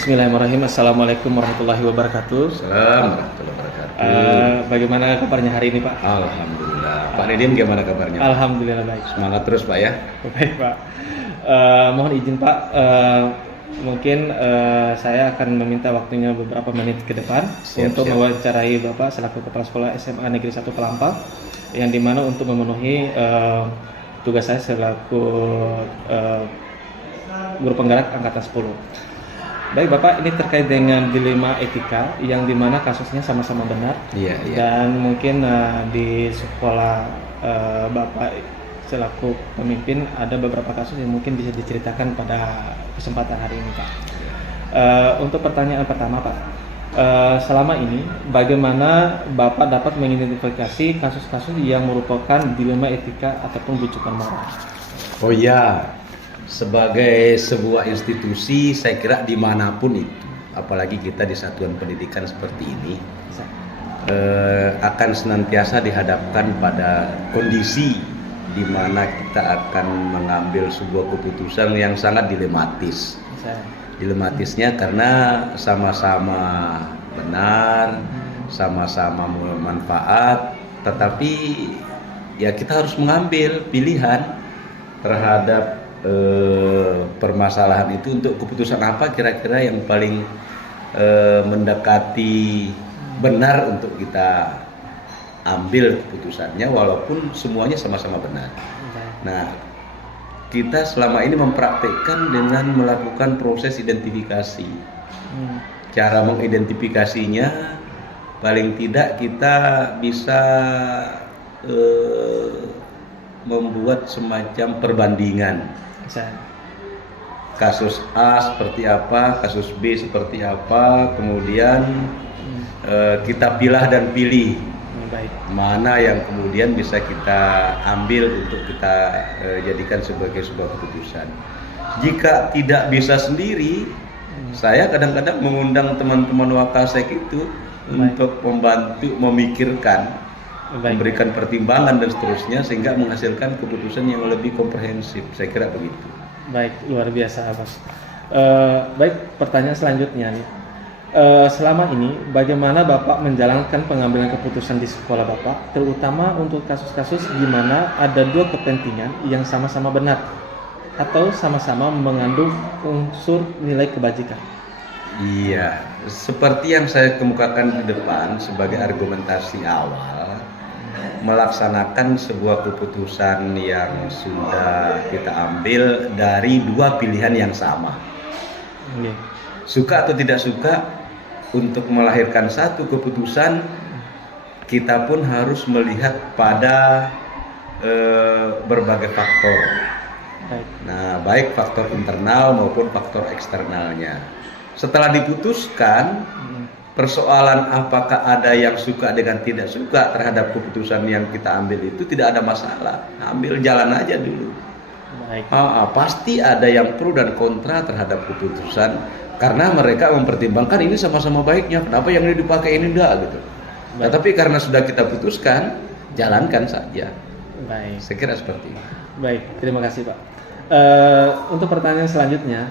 Bismillahirrahmanirrahim. Assalamualaikum warahmatullahi wabarakatuh. Assalamualaikum warahmatullahi wabarakatuh. Bagaimana kabarnya hari ini, Pak? Alhamdulillah. Pak Nidin gimana kabarnya? Alhamdulillah baik. Semangat terus Pak ya. Baik, Pak. Mohon izin, Pak. Mungkin saya akan meminta waktunya beberapa menit ke depan untuk mewawancarai Bapak selaku Kepala Sekolah SMA Negeri 1 Pelampang, yang dimana untuk memenuhi tugas saya selaku guru penggerak angkatan 10. Baik Bapak, ini terkait dengan dilema etika yang dimana kasusnya sama-sama benar. Iya. Dan mungkin di sekolah Bapak selaku pemimpin ada beberapa kasus yang mungkin bisa diceritakan pada kesempatan hari ini, Pak. Untuk pertanyaan pertama, Pak, selama ini bagaimana Bapak dapat mengidentifikasi kasus-kasus yang merupakan dilema etika ataupun bujukan moral? Oh iya, sebagai sebuah institusi saya kira dimanapun itu, apalagi kita di satuan pendidikan seperti ini, akan senantiasa dihadapkan pada kondisi di mana kita akan mengambil sebuah keputusan yang sangat dilematis. Dilematisnya karena sama-sama benar, sama-sama bermanfaat, tetapi ya kita harus mengambil pilihan terhadap permasalahan itu untuk keputusan apa kira-kira yang paling mendekati benar untuk kita ambil keputusannya, walaupun semuanya sama-sama benar. Nah, kita selama ini mempraktekkan dengan melakukan proses identifikasi. Cara mengidentifikasinya paling tidak kita bisa membuat semacam perbandingan. Kasus A seperti apa, kasus B seperti apa, kemudian kita pilah dan pilih mana yang kemudian bisa kita ambil untuk kita jadikan sebagai sebuah keputusan. Jika tidak bisa sendiri, saya kadang-kadang mengundang teman-teman Wakasek itu untuk membantu memikirkan, memberikan pertimbangan dan seterusnya sehingga menghasilkan keputusan yang lebih komprehensif. Saya kira begitu. Baik, luar biasa, Mas. Baik, pertanyaan selanjutnya nih. Selama ini bagaimana Bapak menjalankan pengambilan keputusan di sekolah Bapak, terutama untuk kasus-kasus di mana ada dua kepentingan yang sama-sama benar atau sama-sama mengandung unsur nilai kebajikan? Iya, seperti yang saya kemukakan di depan sebagai argumentasi awal, melaksanakan sebuah keputusan yang sudah kita ambil dari dua pilihan yang sama. Suka atau tidak suka, untuk melahirkan satu keputusan kita pun harus melihat pada berbagai faktor. Nah, baik faktor internal maupun faktor eksternalnya. Setelah diputuskan, persoalan apakah ada yang suka dengan tidak suka terhadap keputusan yang kita ambil itu tidak ada masalah. Ambil jalan aja dulu. Pasti ada yang pro dan kontra terhadap keputusan karena mereka mempertimbangkan ini sama-sama baiknya. Kenapa yang ini dipakai ini enggak gitu. Nah, tapi karena sudah kita putuskan, jalankan saja. Baik. Saya kira seperti itu. Baik, terima kasih Pak. Untuk pertanyaan selanjutnya,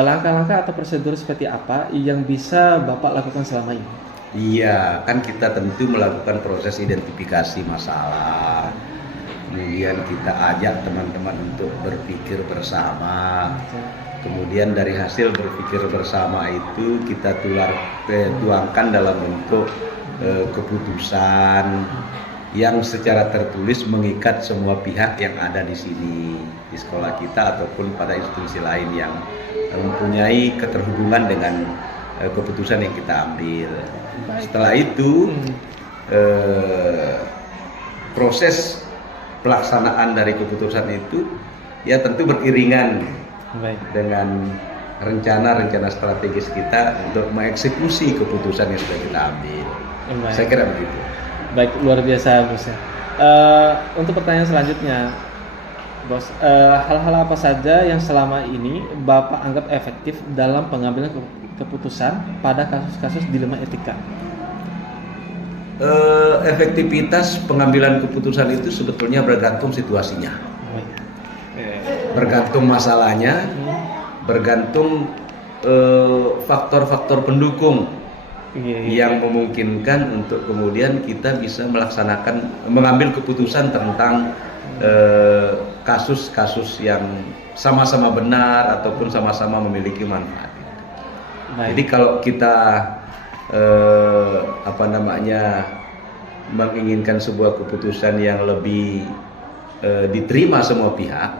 langkah-langkah atau prosedur seperti apa yang bisa Bapak lakukan selama ini? Iya, kan kita tentu melakukan proses identifikasi masalah. Kemudian kita ajak teman-teman untuk berpikir bersama. Kemudian dari hasil berpikir bersama itu kita tuangkan dalam bentuk keputusan yang secara tertulis mengikat semua pihak yang ada di sini, di sekolah kita ataupun pada institusi lain yang mempunyai keterhubungan dengan keputusan yang kita ambil. Setelah itu proses pelaksanaan dari keputusan itu ya tentu beriringan dengan rencana-rencana strategis kita untuk mengeksekusi keputusan yang sudah kita ambil. Saya kira begitu. Baik, luar biasa Bos. Untuk pertanyaan selanjutnya, Bos, hal-hal apa saja yang selama ini Bapak anggap efektif dalam pengambilan keputusan pada kasus-kasus dilema etika? Efektivitas pengambilan keputusan itu sebetulnya bergantung situasinya, bergantung masalahnya, bergantung faktor-faktor pendukung Iya. yang memungkinkan untuk kemudian kita bisa mengambil keputusan tentang kasus-kasus yang sama-sama benar ataupun sama-sama memiliki manfaat. Baik. Jadi kalau kita menginginkan sebuah keputusan yang lebih diterima semua pihak,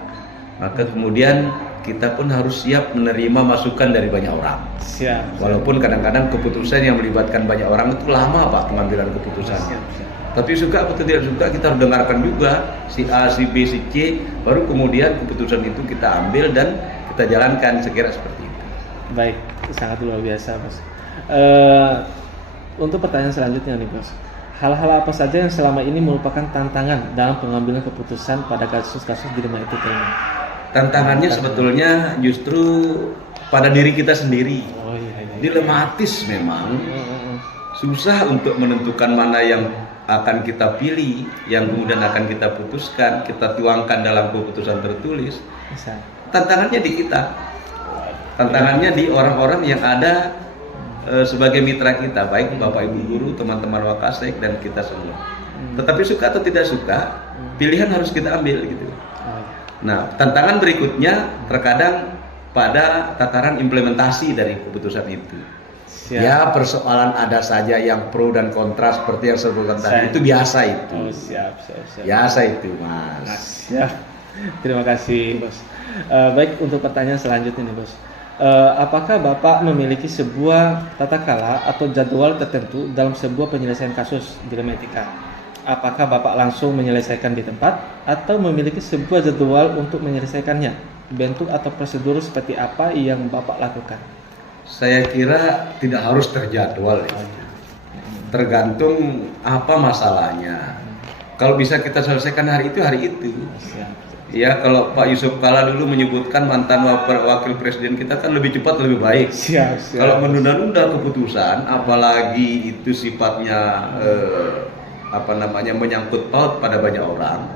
maka kemudian kita pun harus siap menerima masukan dari banyak orang. Siap. Walaupun kadang-kadang keputusan yang melibatkan banyak orang itu lama Pak pengambilan keputusannya. Tapi suka atau tidak suka kita harus dengarkan juga si A, si B, si C, baru kemudian keputusan itu kita ambil dan kita jalankan, sekira seperti itu. Baik, sangat luar biasa, Bos. Untuk pertanyaan selanjutnya nih, Bos. Hal-hal apa saja yang selama ini merupakan tantangan dalam pengambilan keputusan pada kasus-kasus di rumah etika ini? Tantangannya sebetulnya justru pada diri kita sendiri. Oh iya. Dilematis memang. Susah untuk menentukan mana yang akan kita pilih, yang kemudian akan kita putuskan, kita tuangkan dalam keputusan tertulis. Bisa. Tantangannya di kita. Tantangannya di orang-orang yang ada sebagai mitra kita, baik Bapak Ibu guru, teman-teman Wakasek dan kita semua. Tetapi suka atau tidak suka, pilihan harus kita ambil gitu. Nah, tantangan berikutnya terkadang pada tataran implementasi dari keputusan itu. Siap. Ya, persoalan ada saja yang pro dan kontra seperti yang saya sebutkan tadi. Itu biasa itu. Oh, siap. Biasa itu, Mas. Siap. Terima kasih, Bos. Baik, untuk pertanyaan selanjutnya nih, Bos. Apakah Bapak memiliki sebuah tata krama atau jadwal tertentu dalam sebuah penyelesaian kasus dilema etika? Apakah Bapak langsung menyelesaikan di tempat atau memiliki sebuah jadwal untuk menyelesaikannya? Bentuk atau prosedur seperti apa yang Bapak lakukan? Saya kira tidak harus terjadwal ya. Tergantung apa masalahnya. Kalau bisa kita selesaikan hari itu. Ya, kalau Pak Yusuf Kala dulu menyebutkan mantan wakil presiden kita kan lebih cepat lebih baik. Siap. Kalau menunda-nunda keputusan, apalagi itu sifatnya menyangkut paut pada banyak orang,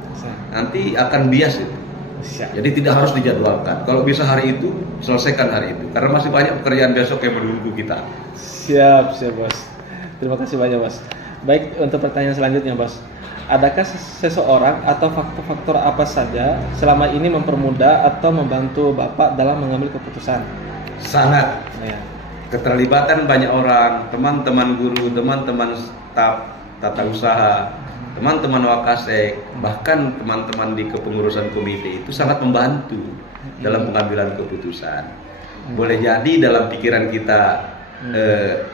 nanti akan bias itu. Siap. Jadi tidak harus dijadwalkan. Kalau bisa hari itu, selesaikan hari itu. Karena masih banyak pekerjaan besok yang menunggu kita. Siap, Bos. Terima kasih banyak, Bos. Baik, untuk pertanyaan selanjutnya, Bos. Adakah seseorang atau faktor-faktor apa saja selama ini mempermudah atau membantu Bapak dalam mengambil keputusan? Sangat. Ya. Keterlibatan banyak orang, teman-teman guru, teman-teman staf tata usaha, teman-teman Wakasek, bahkan teman-teman di kepengurusan komite itu sangat membantu dalam pengambilan keputusan. Boleh jadi dalam pikiran kita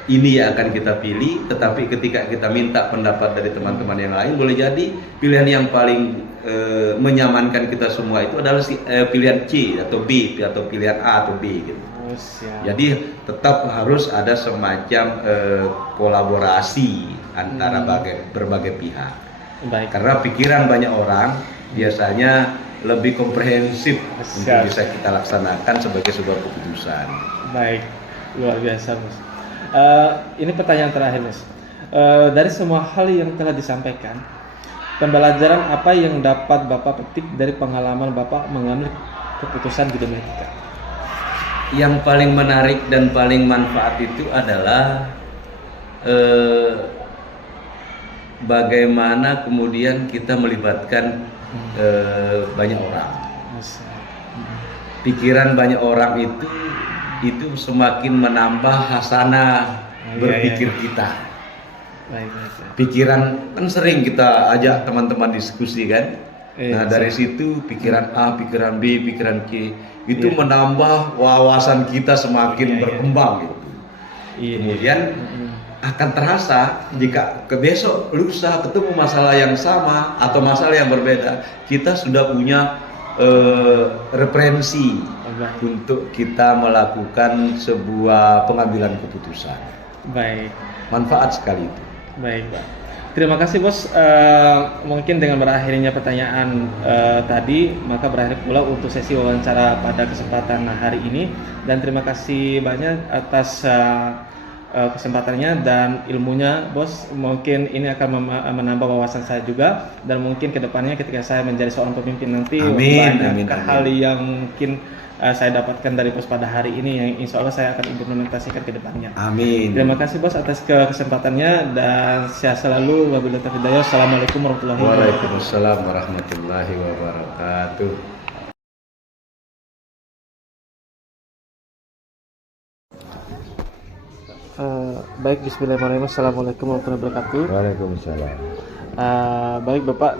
ini yang akan kita pilih, tetapi ketika kita minta pendapat dari teman-teman yang lain, boleh jadi pilihan yang paling menyamankan kita semua itu adalah pilihan C atau B atau pilihan A atau B gitu. Jadi tetap harus ada semacam kolaborasi antara berbagai pihak. Baik. Karena pikiran banyak orang biasanya lebih komprehensif untuk bisa kita laksanakan sebagai sebuah keputusan. Baik, luar biasa, Bos. Ini pertanyaan terakhir, Bos. Dari semua hal yang telah disampaikan, pembelajaran apa yang dapat Bapak petik dari pengalaman Bapak mengambil keputusan di dunia etika? Yang paling menarik dan paling manfaat itu adalah bagaimana kemudian kita melibatkan banyak orang. Pikiran banyak orang itu semakin menambah hasanah berpikir kita. Pikiran kan sering kita ajak teman-teman diskusi kan. Nah dari situ pikiran A, pikiran B, pikiran C itu menambah wawasan kita semakin berkembang gitu. Kemudian akan terasa jika ke besok lusa ketemu masalah yang sama atau masalah yang berbeda, kita sudah punya referensi untuk kita melakukan sebuah pengambilan keputusan. Baik. Manfaat sekali itu. Baik, Pak. Terima kasih, Bos. Mungkin dengan berakhirnya pertanyaan tadi, maka berakhir pula untuk sesi wawancara pada kesempatan hari ini. Dan terima kasih banyak atas kesempatannya dan ilmunya, Bos. Mungkin ini akan menambah wawasan saya juga, dan mungkin kedepannya ketika saya menjadi seorang pemimpin nanti banyak hal yang mungkin saya dapatkan dari Bos pada hari ini yang insya Allah saya akan implementasikan ke depannya. Amin. Terima kasih Bos atas kesempatannya dan sehat selalu. Wabillahi taufiq hidayah. Assalamualaikum warahmatullahi wabarakatuh. Waalaikumsalam warahmatullahi wabarakatuh. Baik, bismillahirrahmanirrahim. Assalamualaikum warahmatullahi wabarakatuh. Waalaikumsalam. Baik Bapak,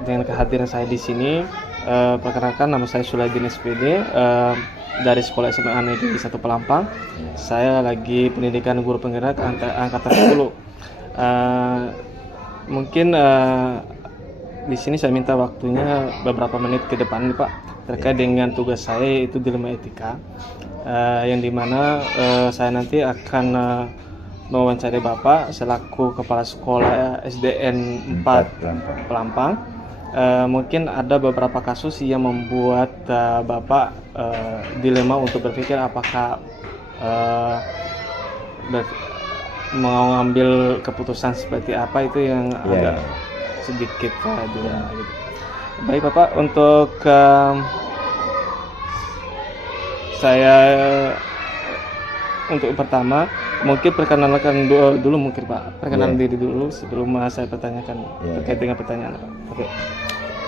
dengan kehadiran saya di sini, perkenalkan nama saya Sulaidin SPD, dari Sekolah SMA Negeri 1 Pelampang. Saya lagi pendidikan guru penggerak angkatan 10. Mungkin di sini saya minta waktunya beberapa menit ke depan nih Pak, terkait dengan tugas saya yaitu dilema etika, yang dimana saya nanti akan mewawancari Bapak selaku Kepala Sekolah SDN 4 Pelampang. Mungkin ada beberapa kasus yang membuat Bapak dilema untuk berpikir apakah mengambil keputusan seperti apa, itu yang agak sedikit dilema gitu. Baik Bapak, untuk saya untuk pertama mungkin perkenalkan dulu mungkin Pak, perkenalan diri dulu sebelum saya pertanyakan terkait dengan pertanyaan Pak. Oke.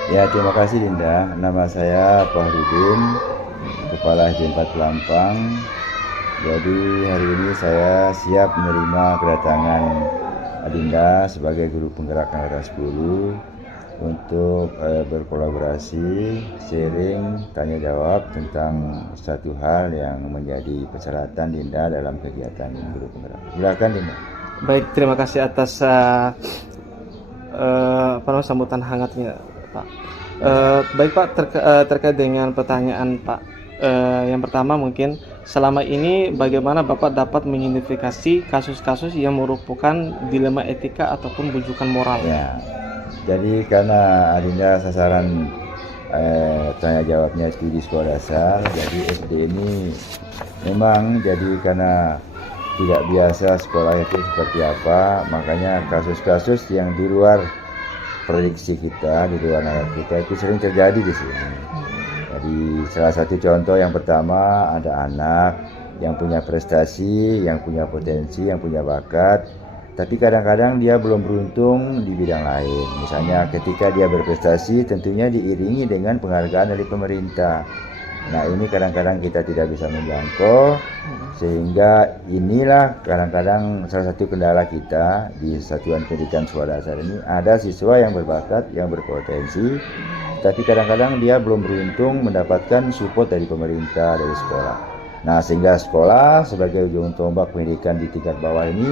Ya, terima kasih Dinda. Nama saya Fahrudin, Kepala SDN 4 Pelampang. Jadi hari ini saya siap menerima kedatangan Adinda sebagai guru penggerak angkatan 10 untuk berkolaborasi, sharing, tanya jawab tentang satu hal yang menjadi persyaratan Dinda dalam kegiatan guru penggerak. Silakan Dinda. Baik, terima kasih atas sambutan hangatnya Pak. Baik Pak, terkait dengan pertanyaan Pak, yang pertama mungkin selama ini bagaimana Bapak dapat mengidentifikasi kasus-kasus yang merupakan dilema etika ataupun bujukan moral? Ya, jadi karena Adinda sasaran tanya jawabnya itu di sekolah dasar, jadi SD ini memang jadi karena tidak biasa sekolah itu seperti apa, makanya kasus-kasus yang di luar prediksi kita, di luar nalar kita itu sering terjadi di sini. Jadi salah satu contoh yang pertama, ada anak yang punya prestasi, yang punya potensi, yang punya bakat, tapi kadang-kadang dia belum beruntung di bidang lain. Misalnya ketika dia berprestasi tentunya diiringi dengan penghargaan dari pemerintah. Nah ini kadang-kadang kita tidak bisa menjangkau, sehingga inilah kadang-kadang salah satu kendala kita di satuan pendidikan sekolah dasar ini. Ada siswa yang berbakat, yang berpotensi, tapi kadang-kadang dia belum beruntung mendapatkan support dari pemerintah, dari sekolah. Nah sehingga sekolah sebagai ujung tombak pendidikan di tingkat bawah ini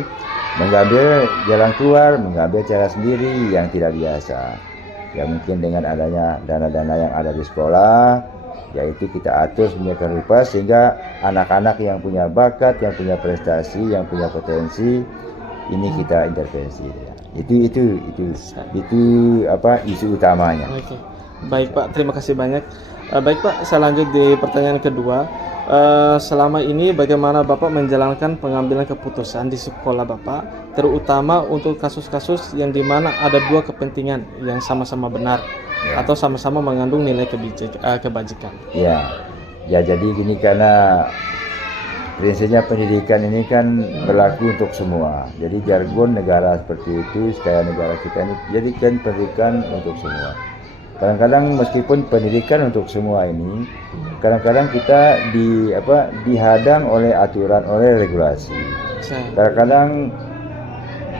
mengambil jalan keluar, mengambil cara sendiri yang tidak biasa. Ya mungkin dengan adanya dana-dana yang ada di sekolah, yaitu kita atur sedemikian rupa sehingga anak-anak yang punya bakat, yang punya prestasi, yang punya potensi ini kita intervensi. Itu apa isu utamanya. Oke. Baik Pak, terima kasih banyak. Baik Pak, saya lanjut di pertanyaan kedua. Selama ini bagaimana Bapak menjalankan pengambilan keputusan di sekolah Bapak, terutama untuk kasus-kasus yang dimana ada dua kepentingan yang sama-sama benar atau sama-sama mengandung nilai kebajikan? Ya jadi gini, karena prinsipnya pendidikan ini kan berlaku untuk semua. Jadi jargon negara seperti itu, sekaya negara kita ini jadikan pendidikan untuk semua. Kadang-kadang meskipun pendidikan untuk semua ini, kadang-kadang kita dihadang oleh aturan, oleh regulasi. Kadang-kadang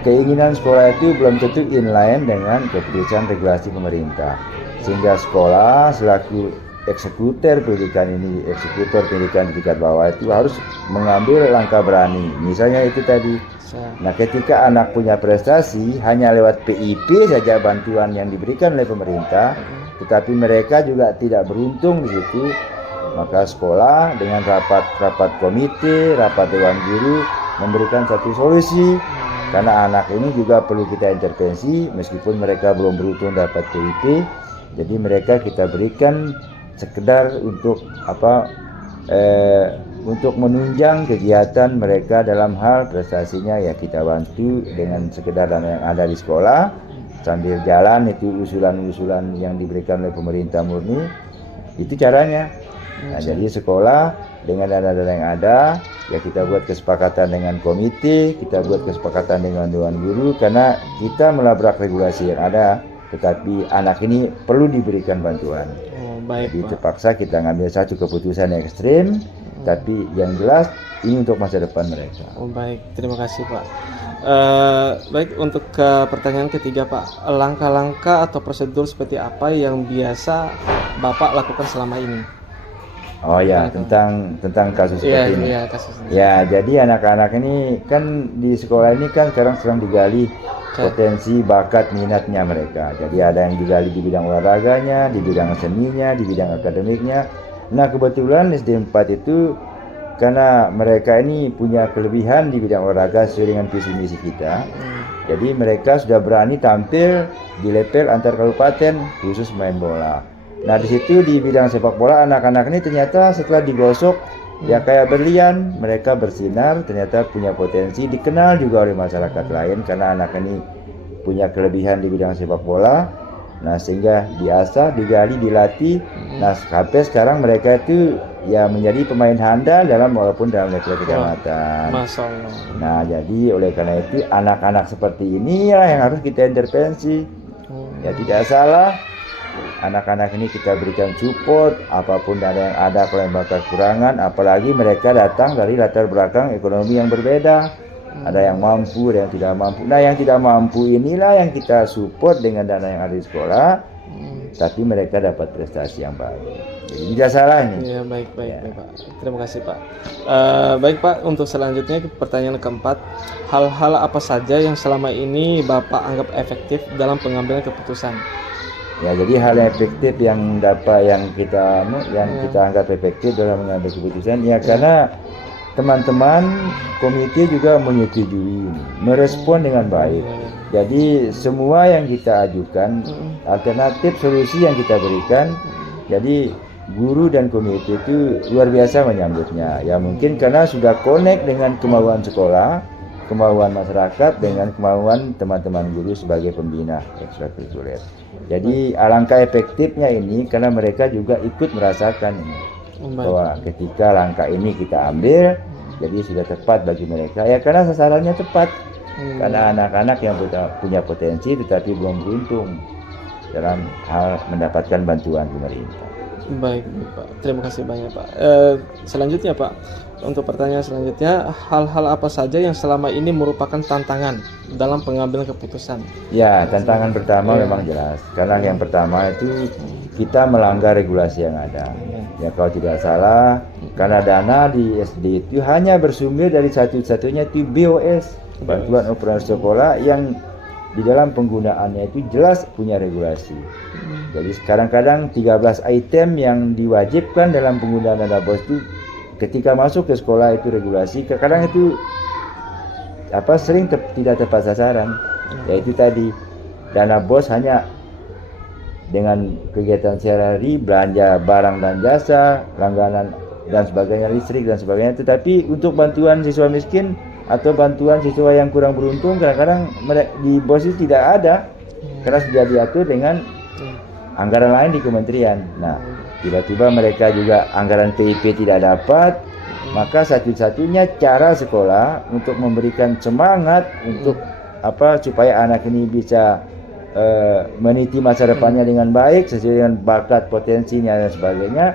keinginan sekolah itu belum tentu inline dengan keputusan regulasi pemerintah, sehingga sekolah selaku eksekutor pendidikan ini, eksekutor pendidikan di tingkat bawah itu harus mengambil langkah berani. Misalnya itu tadi. Nah, ketika anak punya prestasi hanya lewat PIP saja bantuan yang diberikan oleh pemerintah, tetapi mereka juga tidak beruntung di situ, maka sekolah dengan rapat komite, rapat dewan guru memberikan satu solusi. Karena anak ini juga perlu kita intervensi meskipun mereka belum beruntung dapat PIP, jadi mereka kita berikan sekedar untuk untuk menunjang kegiatan mereka dalam hal prestasinya, ya kita bantu dengan sekedar dana yang ada di sekolah, sambil jalan itu usulan-usulan yang diberikan oleh pemerintah murni, itu caranya. Nah, jadi sekolah dengan dana-dana yang ada, ya kita buat kesepakatan dengan komite, kita buat kesepakatan dengan dewan guru, karena kita melabrak regulasi yang ada, tetapi anak ini perlu diberikan bantuan. Baik, Jadi Pak. terpaksa kita ngambil satu keputusan yang ekstrim, tapi yang jelas ini untuk masa depan mereka. Baik, terima kasih Pak. Baik, untuk ke pertanyaan ketiga Pak, langkah-langkah atau prosedur seperti apa yang biasa Bapak lakukan selama ini? Oh ya, tentang kasus seperti ini. Iya, kasus ini. Ya, jadi anak-anak ini kan di sekolah ini kan sekarang sedang digali potensi bakat minatnya mereka. Jadi ada yang digali di bidang olahraganya, di bidang seninya, di bidang akademiknya. Nah, kebetulan SD 4 itu karena mereka ini punya kelebihan di bidang olahraga sesuai dengan visi misi kita. Jadi mereka sudah berani tampil di level antar kabupaten khusus main bola. Nah, di situ di bidang sepak bola anak-anak ini ternyata setelah digosok ya kayak berlian, mereka bersinar, ternyata punya potensi, dikenal juga oleh masyarakat lain karena anak ini punya kelebihan di bidang sepak bola. Nah, sehingga diasah, digali, dilatih. Nah, sampai sekarang mereka itu ya menjadi pemain handal walaupun dalam level kecamatan. Masya Allah. Nah, jadi oleh karena itu anak-anak seperti ini ya yang harus kita intervensi. Ya tidak salah. Anak-anak ini kita berikan support apapun dana yang ada kalau yang bakal kekurangan, apalagi mereka datang dari latar belakang ekonomi yang berbeda. Ada yang mampu, ada yang tidak mampu. Nah, yang tidak mampu inilah yang kita support dengan dana yang ada di sekolah, tapi mereka dapat prestasi yang baik. Jadi tidak salah ini. Ya, baik Pak. Terima kasih Pak. Baik Pak, untuk selanjutnya pertanyaan keempat, hal-hal apa saja yang selama ini Bapak anggap efektif dalam pengambilan keputusan? Ya, jadi hal yang efektif yang kita anggap efektif dalam mengambil keputusan ya karena teman-teman komite juga menyetujui, merespon dengan baik. Jadi semua yang kita ajukan, alternatif solusi yang kita berikan, jadi guru dan komite itu luar biasa menyambutnya. Ya mungkin karena sudah connect dengan kemauan sekolah, kemauan masyarakat dengan kemauan teman-teman guru sebagai pembina ekstrakurikuler. Jadi alangkah efektifnya ini karena mereka juga ikut merasakan ini. Bahwa ketika langkah ini kita ambil, jadi sudah tepat bagi mereka ya karena sasarannya tepat. Karena anak-anak yang punya potensi tetapi belum beruntung dalam hal mendapatkan bantuan pemerintah. Baik Pak, terima kasih banyak Pak. Selanjutnya Pak, untuk pertanyaan selanjutnya, hal-hal apa saja yang selama ini merupakan tantangan dalam pengambilan keputusan? Ya, tantangan pertama memang jelas. Karena yang pertama itu kita melanggar regulasi yang ada. Ya kalau tidak salah, karena dana di SD itu hanya bersumber dari satu-satunya itu BOS, bantuan operasi sekolah yang di dalam penggunaannya itu jelas punya regulasi. Jadi kadang-kadang 13 item yang diwajibkan dalam penggunaan dana BOS itu ketika masuk ke sekolah itu regulasi, kadang itu sering tidak tepat sasaran. Yaitu tadi dana BOS hanya dengan kegiatan sehari-hari, belanja barang dan jasa, langganan dan sebagainya, listrik dan sebagainya. Tetapi untuk bantuan siswa miskin atau bantuan siswa yang kurang beruntung kadang-kadang di BOS itu tidak ada karena sudah diatur dengan anggaran lain di kementerian. Nah, tiba-tiba mereka juga anggaran PIP tidak dapat, maka satu-satunya cara sekolah untuk memberikan semangat untuk supaya anak ini bisa meniti masa depannya dengan baik sesuai dengan bakat potensinya dan sebagainya,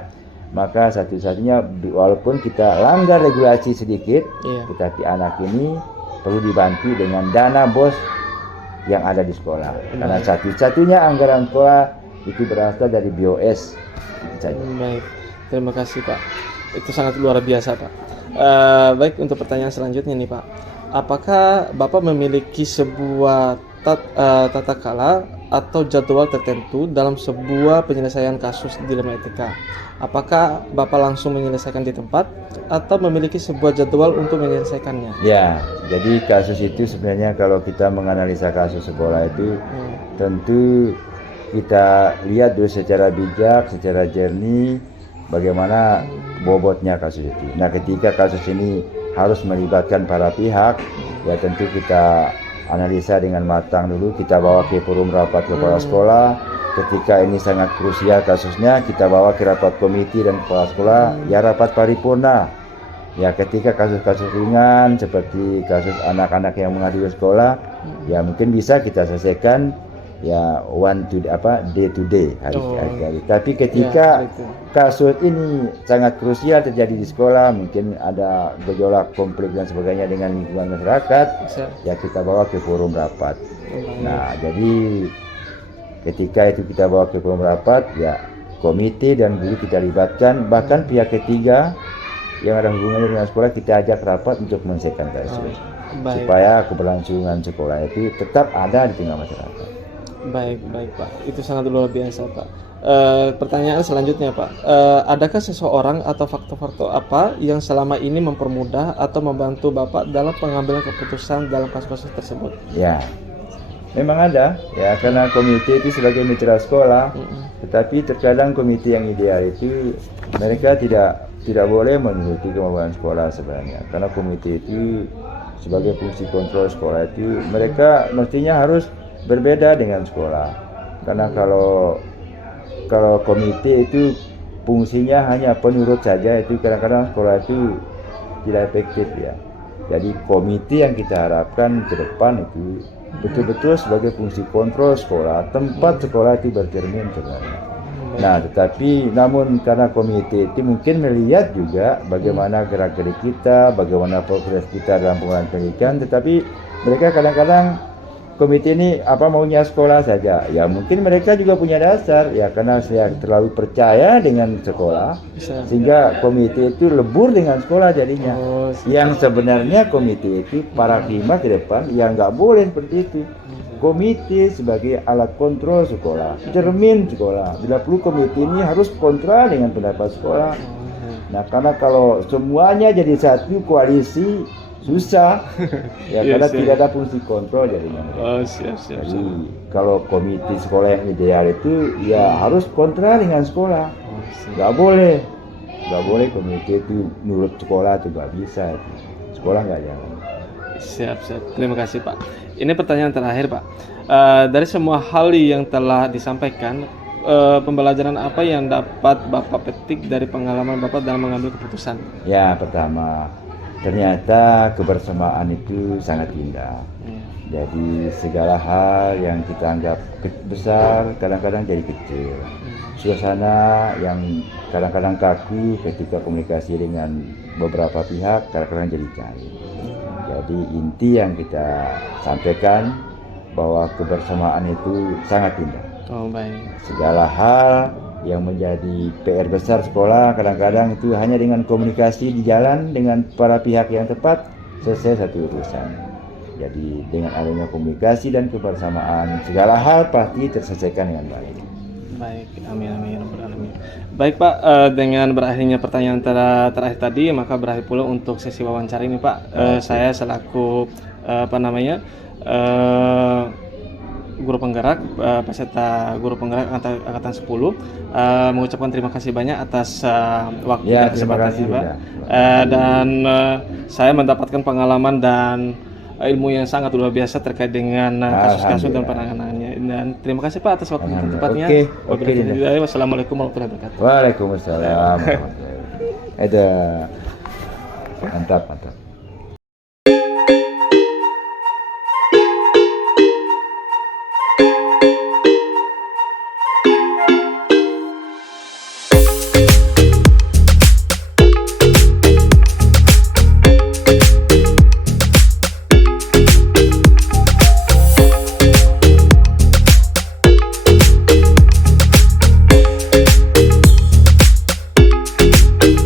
maka satu-satunya walaupun kita langgar regulasi sedikit, tetapi anak ini perlu dibantu dengan dana BOS yang ada di sekolah. Karena satu-satunya anggaran sekolah itu berasal dari BOS. Baik, terima kasih Pak. Itu sangat luar biasa Pak. Baik, untuk pertanyaan selanjutnya nih Pak, apakah Bapak memiliki sebuah tata kala atau jadwal tertentu dalam sebuah penyelesaian kasus dilema etika? Apakah Bapak langsung menyelesaikan di tempat atau memiliki sebuah jadwal untuk menyelesaikannya? Ya, jadi kasus itu sebenarnya kalau kita menganalisa kasus sekolah itu tentu kita lihat dulu secara bijak, secara jernih bagaimana bobotnya kasus itu. Nah, ketika kasus ini harus melibatkan para pihak, ya tentu kita analisa dengan matang dulu, kita bawa ke forum rapat kepala sekolah. Ketika ini sangat krusial kasusnya, kita bawa ke rapat komite dan kepala sekolah, ya rapat paripurna. Ya ketika kasus-kasus ringan seperti kasus anak-anak yang menghadiri sekolah, ya mungkin bisa kita selesaikan ya day to day hari-hari. Tapi ketika kasus ini sangat krusial terjadi di sekolah, mungkin ada gejolak konflik dan sebagainya dengan lingkungan masyarakat, ya kita bawa ke forum rapat. Nah, jadi ketika itu kita bawa ke forum rapat, ya komite dan guru kita libatkan, bahkan pihak ketiga yang ada hubungannya dengan sekolah kita ajak rapat untuk menyelesaikan kasus, supaya keberlangsungan sekolah itu tetap ada di tengah masyarakat. Baik Pak, itu sangat luar biasa Pak. Pertanyaan selanjutnya Pak, adakah seseorang atau faktor-faktor apa yang selama ini mempermudah atau membantu Bapak dalam pengambilan keputusan dalam kasus-kasus tersebut? Ya, memang ada ya, karena komite itu sebagai mitra sekolah, tetapi terkadang komite yang ideal itu mereka tidak boleh menuruti kemauan sekolah sebenarnya, karena komite itu sebagai fungsi kontrol sekolah itu mereka mestinya harus berbeda dengan sekolah, karena kalau komite itu fungsinya hanya penurut saja, itu kadang-kadang sekolah itu tidak efektif ya. Jadi komite yang kita harapkan ke depan itu betul-betul sebagai fungsi kontrol sekolah, tempat sekolah itu bercermin sebenarnya. Nah, tetapi namun karena komite itu mungkin melihat juga bagaimana gerak-gerik kita, bagaimana progres kita dalam pengembangan pendidikan, tetapi mereka kadang-kadang komite ini maunya sekolah saja. Ya mungkin mereka juga punya dasar ya, karena saya terlalu percaya dengan sekolah sehingga komite itu lebur dengan sekolah jadinya. Yang sebenarnya komite itu paradigma ke depan yang nggak boleh seperti itu. Komite sebagai alat kontrol sekolah, cermin sekolah. Bila perlu komite ini harus kontra dengan pendapat sekolah. Nah, karena kalau semuanya jadi satu koalisi susah ya, karena tidak ada fungsi kontrol jadinya. Jadi kalau komite sekolah yang ideal itu ya harus kontra dengan sekolah. Nggak boleh komite itu nurut sekolah, itu nggak bisa. Sekolah nggak jalan. Siap. Terima kasih Pak. Ini pertanyaan terakhir Pak. Dari semua hal yang telah disampaikan, pembelajaran apa yang dapat Bapak petik dari pengalaman Bapak dalam mengambil keputusan? Ya, pertama, ternyata kebersamaan itu sangat indah. Jadi segala hal yang kita anggap besar kadang-kadang jadi kecil. Suasana yang kadang-kadang kaku ketika komunikasi dengan beberapa pihak kadang-kadang jadi cair. Jadi inti yang kita sampaikan bahwa kebersamaan itu sangat indah. Segala hal yang menjadi PR besar sekolah kadang-kadang itu hanya dengan komunikasi di jalan dengan para pihak yang tepat selesai satu urusan. Jadi dengan adanya komunikasi dan kebersamaan segala hal pasti terselesaikan dengan baik. Baik, amin. Baik Pak, dengan berakhirnya pertanyaan terakhir tadi, maka berakhir pula untuk sesi wawancara ini Pak. Saya selaku guru penggerak, peserta guru penggerak angkatan 10 mengucapkan terima kasih banyak atas waktu dan kesempatannya Pak. Dan saya mendapatkan pengalaman dan ilmu yang sangat luar biasa terkait dengan kasus-kasus dan penanganannya. Dan terima kasih Pak atas waktu dan tempatnya. Wassalamualaikum warahmatullahi wabarakatuh. Waalaikumsalam. Ada mantap.